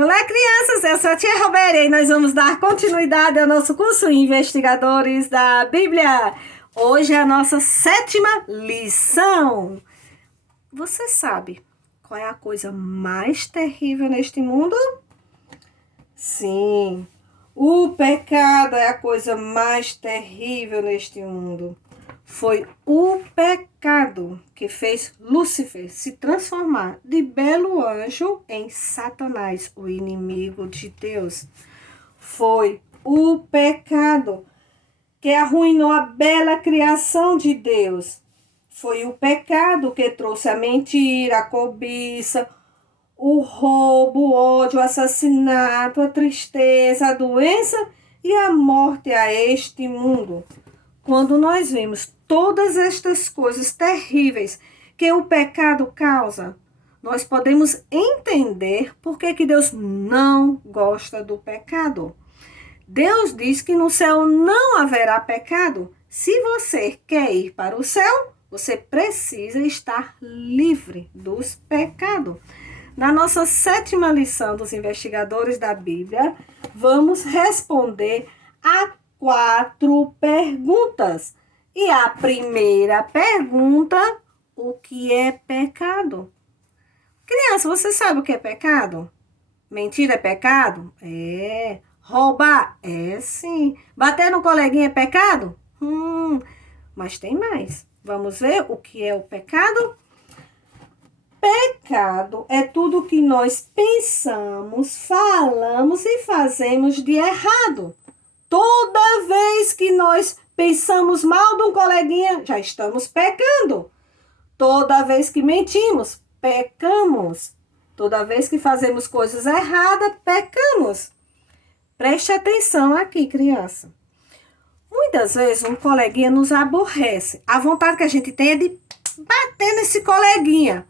Olá, crianças! Eu sou a tia Roberta e nós vamos dar continuidade ao nosso curso Investigadores da Bíblia. Hoje é a nossa 7ª lição. Você sabe qual é a coisa mais terrível neste mundo? Sim, o pecado é a coisa mais terrível neste mundo. Foi o pecado que fez Lúcifer se transformar de belo anjo em Satanás, o inimigo de Deus. Foi o pecado que arruinou a bela criação de Deus. Foi o pecado que trouxe a mentira, a cobiça, o roubo, o ódio, o assassinato, a tristeza, a doença e a morte a este mundo. Quando nós vemos todas estas coisas terríveis que o pecado causa, nós podemos entender por que Deus não gosta do pecado. Deus diz que no céu não haverá pecado. Se você quer ir para o céu, você precisa estar livre dos pecados. Na nossa 7ª lição dos investigadores da Bíblia, vamos responder a 4 perguntas. E a primeira pergunta, o que é pecado? Criança, você sabe o que é pecado? Mentira é pecado? É. Roubar? É sim. Bater no coleguinha é pecado? Mas tem mais. Vamos ver o que é o pecado? Pecado é tudo que nós pensamos, falamos e fazemos de errado. Toda vez que nós pensamos mal de um coleguinha, já estamos pecando. Toda vez que mentimos, pecamos. Toda vez que fazemos coisas erradas, pecamos. Preste atenção aqui, criança. Muitas vezes um coleguinha nos aborrece. A vontade que a gente tem é de bater nesse coleguinha.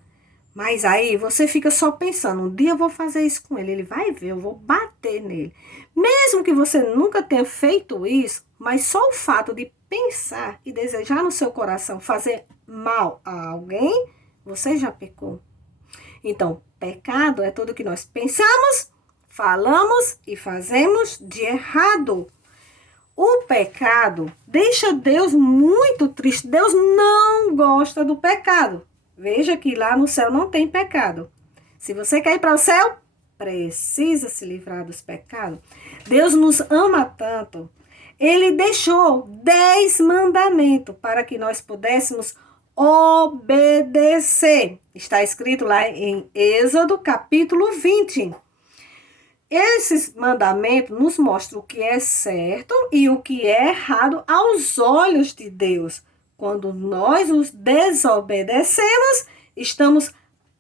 Mas aí você fica só pensando, um dia eu vou fazer isso com ele, ele vai ver, eu vou bater nele. Mesmo que você nunca tenha feito isso, mas só o fato de pensar e desejar no seu coração fazer mal a alguém, você já pecou. Então, pecado é tudo que nós pensamos, falamos e fazemos de errado. O pecado deixa Deus muito triste. Deus não gosta do pecado. Veja que lá no céu não tem pecado. Se você quer ir para o céu, precisa se livrar dos pecados. Deus nos ama tanto. Ele deixou 10 mandamentos para que nós pudéssemos obedecer. Está escrito lá em Êxodo, capítulo 20. Esses mandamentos nos mostram o que é certo e o que é errado aos olhos de Deus. Quando nós os desobedecemos, estamos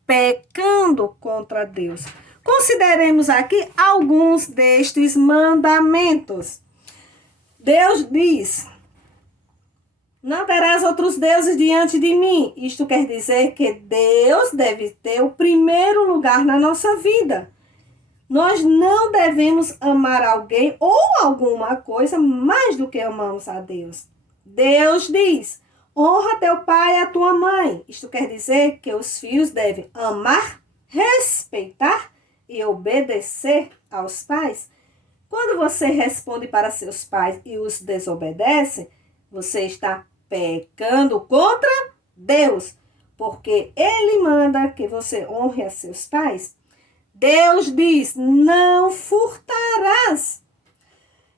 pecando contra Deus. Consideremos aqui alguns destes mandamentos. Deus diz: não terás outros deuses diante de mim. Isto quer dizer que Deus deve ter o primeiro lugar na nossa vida. Nós não devemos amar alguém ou alguma coisa mais do que amamos a Deus. Deus diz: honra teu pai e a tua mãe. Isto quer dizer que os filhos devem amar, respeitar e obedecer aos pais. Quando você responde para seus pais e os desobedece, você está pecando contra Deus, porque Ele manda que você honre a seus pais. Deus diz: não furtarás.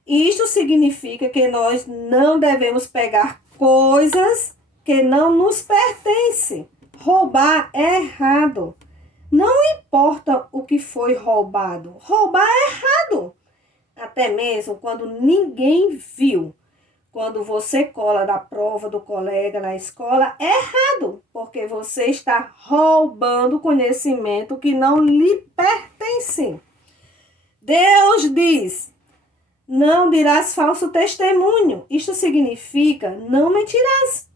Isto significa que nós não devemos pegar coisas que não nos pertencem. Roubar é errado. Não importa o que foi roubado. Roubar é errado. Até mesmo quando ninguém viu. Quando você cola da prova do colega na escola, é errado, porque você está roubando conhecimento que não lhe pertence. Deus diz: não dirás falso testemunho. Isto significa não mentirás.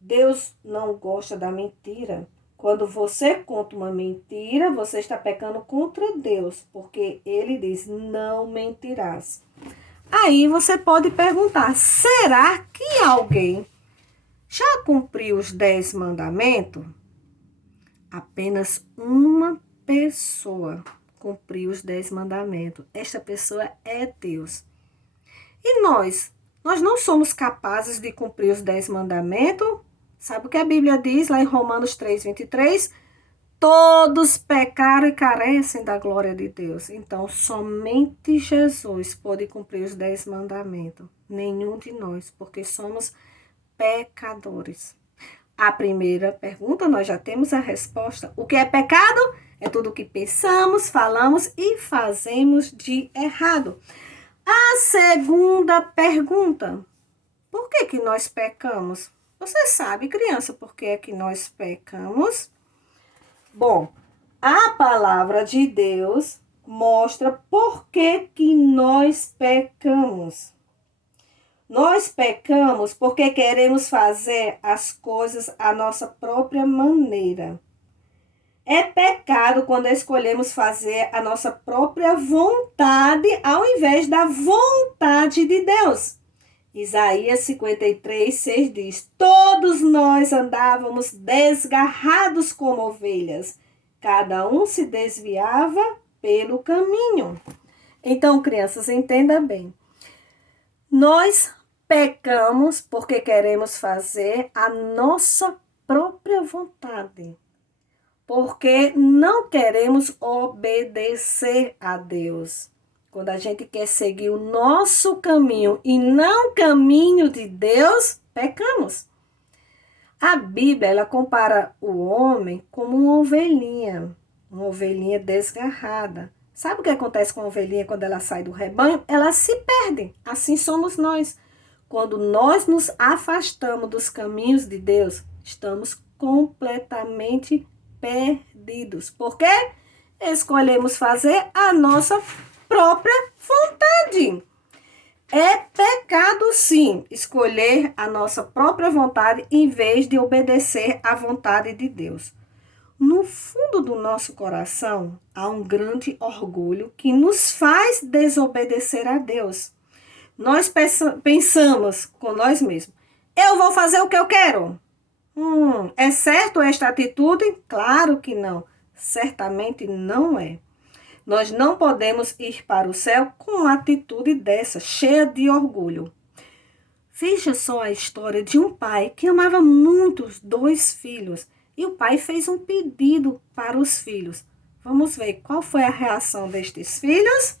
Deus não gosta da mentira. Quando você conta uma mentira, você está pecando contra Deus, porque Ele diz: não mentirás. Aí você pode perguntar: será que alguém já cumpriu os 10 mandamentos? Apenas uma pessoa cumprir os 10 mandamentos. Esta pessoa é Deus. E nós? Nós não somos capazes de cumprir os 10 mandamentos? Sabe o que a Bíblia diz lá em Romanos 3:23? Todos pecaram e carecem da glória de Deus. Então, somente Jesus pode cumprir os 10 mandamentos. Nenhum de nós, porque somos pecadores. A primeira pergunta, nós já temos a resposta. O que é pecado? É tudo o que pensamos, falamos e fazemos de errado. A segunda pergunta, por que nós pecamos? Você sabe, criança, por que é que nós pecamos? Bom, a palavra de Deus mostra por que nós pecamos. Nós pecamos porque queremos fazer as coisas à nossa própria maneira. É pecado quando escolhemos fazer a nossa própria vontade ao invés da vontade de Deus. Isaías 53:6 diz: todos nós andávamos desgarrados como ovelhas, cada um se desviava pelo caminho. Então, crianças, entenda bem. Nós pecamos porque queremos fazer a nossa própria vontade, porque não queremos obedecer a Deus. Quando a gente quer seguir o nosso caminho e não o caminho de Deus, pecamos. A Bíblia, ela compara o homem como uma ovelhinha desgarrada. Sabe o que acontece com a ovelhinha quando ela sai do rebanho? Ela se perde. Assim somos nós. Quando nós nos afastamos dos caminhos de Deus, estamos completamente perdidos. Por quê? Escolhemos fazer a nossa própria vontade. É pecado, sim, escolher a nossa própria vontade em vez de obedecer à vontade de Deus. No fundo do nosso coração, há um grande orgulho que nos faz desobedecer a Deus. Nós pensamos com nós mesmos: eu vou fazer o que eu quero. É certo esta atitude? Claro que não. Certamente não é. Nós não podemos ir para o céu com uma atitude dessa, cheia de orgulho. Veja só a história de um pai que amava muito os 2 filhos. E o pai fez um pedido para os filhos. Vamos ver qual foi a reação destes filhos?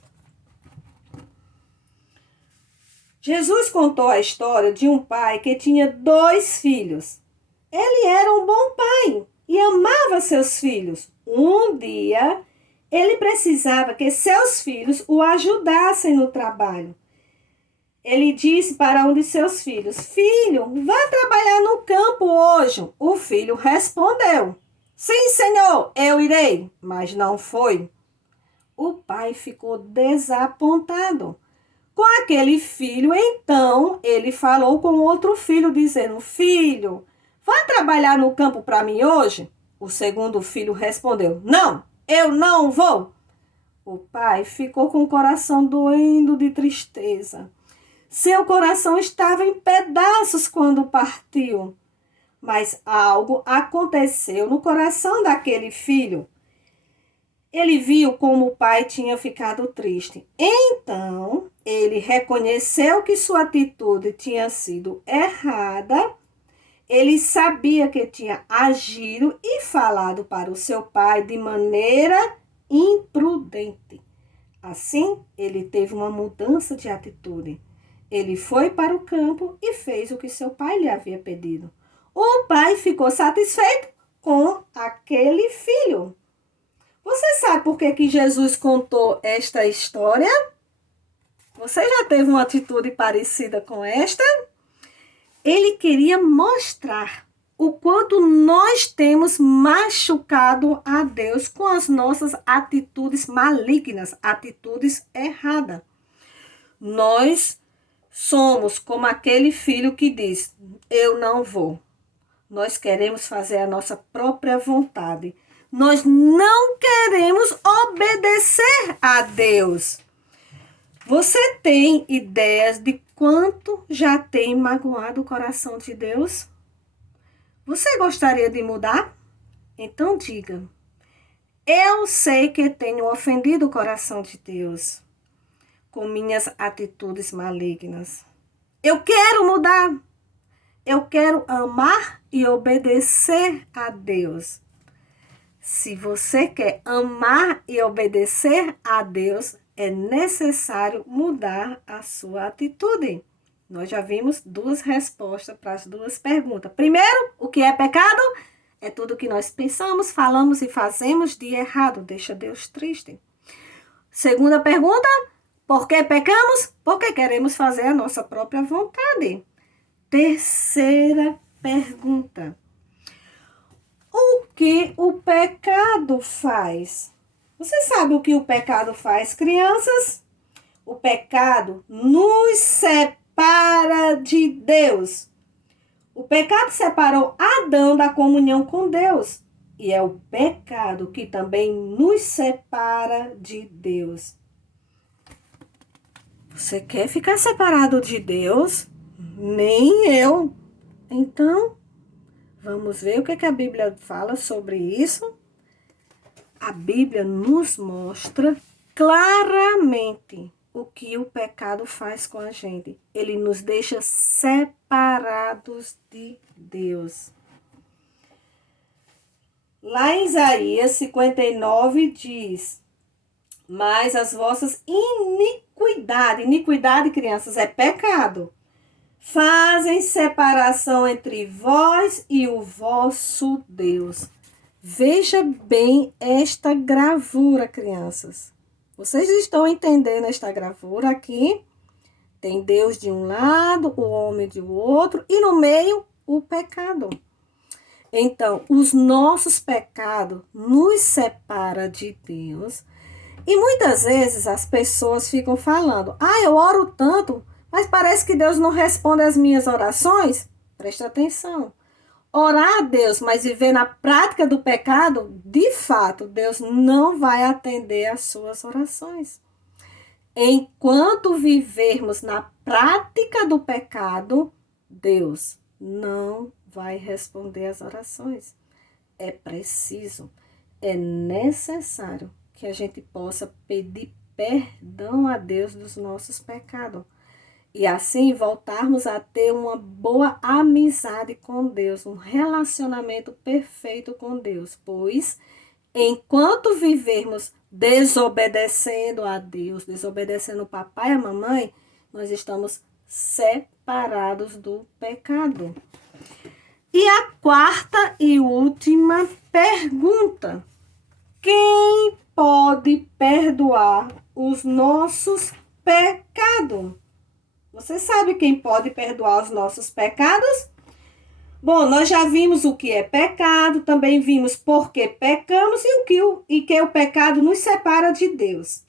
Jesus contou a história de um pai que tinha 2 filhos. Ele era um bom pai e amava seus filhos. Um dia, ele precisava que seus filhos o ajudassem no trabalho. Ele disse para um de seus filhos: filho, vá trabalhar no campo hoje. O filho respondeu: sim, senhor, eu irei. Mas não foi. O pai ficou desapontado com aquele filho. Então, ele falou com outro filho, dizendo: filho, vá trabalhar no campo para mim hoje? O segundo filho respondeu: não, eu não vou. O pai ficou com o coração doendo de tristeza. Seu coração estava em pedaços quando partiu. Mas algo aconteceu no coração daquele filho. Ele viu como o pai tinha ficado triste. Então, ele reconheceu que sua atitude tinha sido errada. Ele sabia que tinha agido e falado para o seu pai de maneira imprudente. Assim, ele teve uma mudança de atitude. Ele foi para o campo e fez o que seu pai lhe havia pedido. O pai ficou satisfeito com aquele filho. Você sabe por que Jesus contou esta história? Você já teve uma atitude parecida com esta? Ele queria mostrar o quanto nós temos machucado a Deus com as nossas atitudes malignas, atitudes erradas. Nós somos como aquele filho que diz: eu não vou. Nós queremos fazer a nossa própria vontade. Nós não queremos obedecer a Deus. Você tem ideias de quanto já tem magoado o coração de Deus? Você gostaria de mudar? Então diga: Eu sei que tenho ofendido o coração de Deus com minhas atitudes malignas. Eu quero mudar. Eu quero amar e obedecer a Deus. Se você quer amar e obedecer a Deus, é necessário mudar a sua atitude. Nós já vimos duas respostas para as duas perguntas. Primeiro, o que é pecado? É tudo que nós pensamos, falamos e fazemos de errado. Deixa Deus triste. Segunda pergunta, por que pecamos? Porque queremos fazer a nossa própria vontade. Terceira pergunta, o que o pecado faz? Você sabe o que o pecado faz, crianças? O pecado nos separa de Deus. O pecado separou Adão da comunhão com Deus. E é o pecado que também nos separa de Deus. Você quer ficar separado de Deus? Nem eu. Então, vamos ver o que a Bíblia fala sobre isso. A Bíblia nos mostra claramente o que o pecado faz com a gente. Ele nos deixa separados de Deus. Lá em Isaías 59 diz: mas as vossas iniquidade, crianças, é pecado, fazem separação entre vós e o vosso Deus. Veja bem esta gravura, crianças. Vocês estão entendendo esta gravura aqui? Tem Deus de um lado, o homem de outro e no meio o pecado. Então, os nossos pecados nos separam de Deus. E muitas vezes as pessoas ficam falando: eu oro tanto, mas parece que Deus não responde às minhas orações. Presta atenção. Orar a Deus, mas viver na prática do pecado, de fato, Deus não vai atender às suas orações. Enquanto vivermos na prática do pecado, Deus não vai responder às orações. É preciso, é necessário que a gente possa pedir perdão a Deus dos nossos pecados. E assim voltarmos a ter uma boa amizade com Deus, um relacionamento perfeito com Deus. Pois, enquanto vivermos desobedecendo a Deus, desobedecendo o papai e a mamãe, nós estamos separados do pecado. E a quarta e última pergunta: quem pode perdoar os nossos pecados? Você sabe quem pode perdoar os nossos pecados? Bom, nós já vimos o que é pecado, também vimos por que pecamos e que o pecado nos separa de Deus.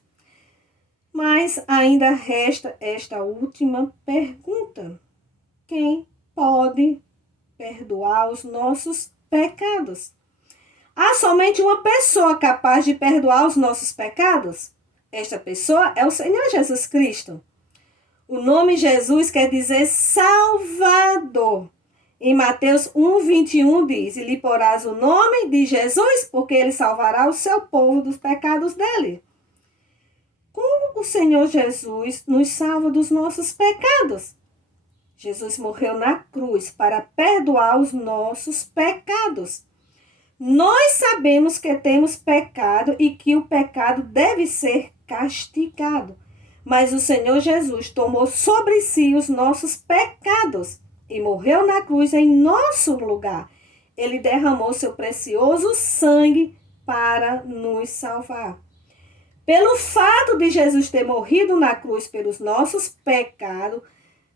Mas ainda resta esta última pergunta: quem pode perdoar os nossos pecados? Há somente uma pessoa capaz de perdoar os nossos pecados? Esta pessoa é o Senhor Jesus Cristo. O nome Jesus quer dizer Salvador. Em Mateus 1:21 diz: e lhe porás o nome de Jesus, porque ele salvará o seu povo dos pecados dele. Como o Senhor Jesus nos salva dos nossos pecados? Jesus morreu na cruz para perdoar os nossos pecados. Nós sabemos que temos pecado e que o pecado deve ser castigado. Mas o Senhor Jesus tomou sobre si os nossos pecados e morreu na cruz em nosso lugar. Ele derramou seu precioso sangue para nos salvar. Pelo fato de Jesus ter morrido na cruz pelos nossos pecados,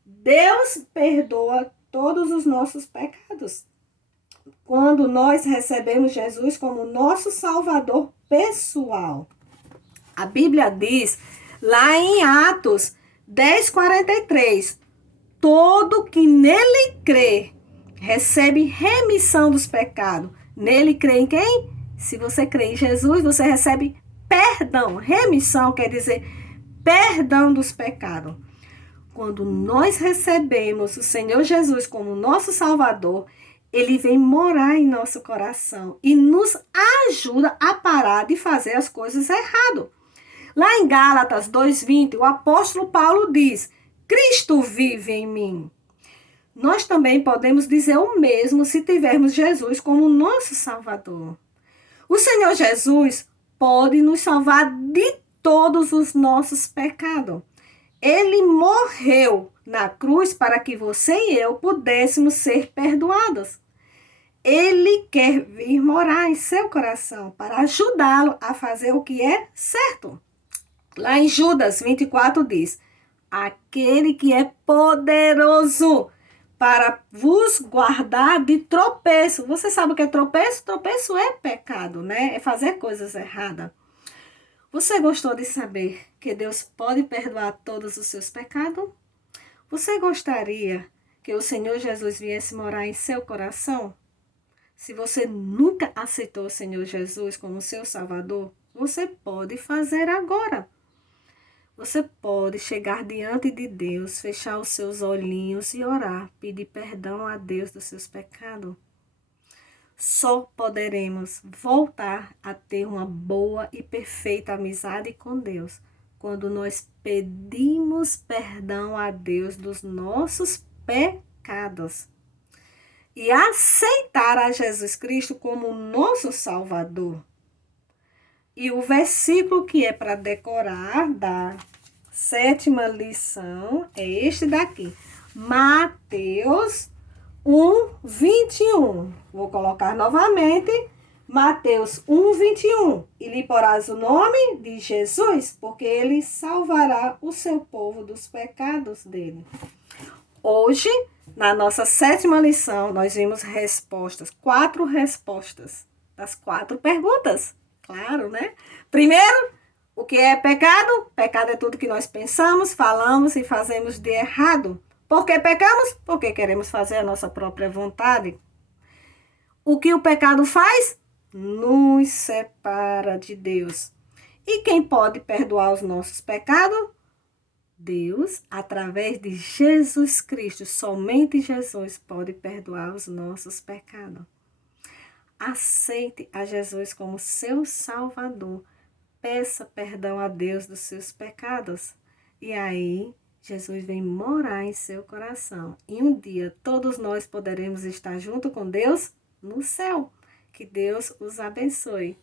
Deus perdoa todos os nossos pecados. Quando nós recebemos Jesus como nosso Salvador pessoal. A Bíblia diz lá em Atos 10:43, todo que nele crê recebe remissão dos pecados. Nele crê em quem? Se você crê em Jesus, você recebe perdão. Remissão quer dizer perdão dos pecados. Quando nós recebemos o Senhor Jesus como nosso Salvador, Ele vem morar em nosso coração e nos ajuda a parar de fazer as coisas errado. Lá em Gálatas 2:20, o apóstolo Paulo diz: Cristo vive em mim. Nós também podemos dizer o mesmo se tivermos Jesus como nosso Salvador. O Senhor Jesus pode nos salvar de todos os nossos pecados. Ele morreu na cruz para que você e eu pudéssemos ser perdoados. Ele quer vir morar em seu coração para ajudá-lo a fazer o que é certo. Lá em Judas 24 diz: aquele que é poderoso para vos guardar de tropeço. Você sabe o que é tropeço? Tropeço é pecado, né? É fazer coisas erradas. Você gostou de saber que Deus pode perdoar todos os seus pecados? Você gostaria que o Senhor Jesus viesse morar em seu coração? Se você nunca aceitou o Senhor Jesus como seu Salvador, você pode fazer agora. Você pode chegar diante de Deus, fechar os seus olhinhos e orar, pedir perdão a Deus dos seus pecados. Só poderemos voltar a ter uma boa e perfeita amizade com Deus quando nós pedimos perdão a Deus dos nossos pecados e aceitar a Jesus Cristo como nosso Salvador. E o versículo que é para decorar da 7ª lição é este daqui. Mateus 1:21. Vou colocar novamente. Mateus 1:21. E lhe porás o nome de Jesus, porque ele salvará o seu povo dos pecados dele. Hoje, na nossa 7ª lição, nós vimos respostas, 4 respostas das 4 perguntas. Claro, né? Primeiro, o que é pecado? Pecado é tudo que nós pensamos, falamos e fazemos de errado. Por que pecamos? Porque queremos fazer a nossa própria vontade. O que o pecado faz? Nos separa de Deus. E quem pode perdoar os nossos pecados? Deus, através de Jesus Cristo. Somente Jesus pode perdoar os nossos pecados. Aceite a Jesus como seu Salvador. Peça perdão a Deus dos seus pecados. E aí, Jesus vem morar em seu coração. E um dia, todos nós poderemos estar junto com Deus no céu. Que Deus os abençoe.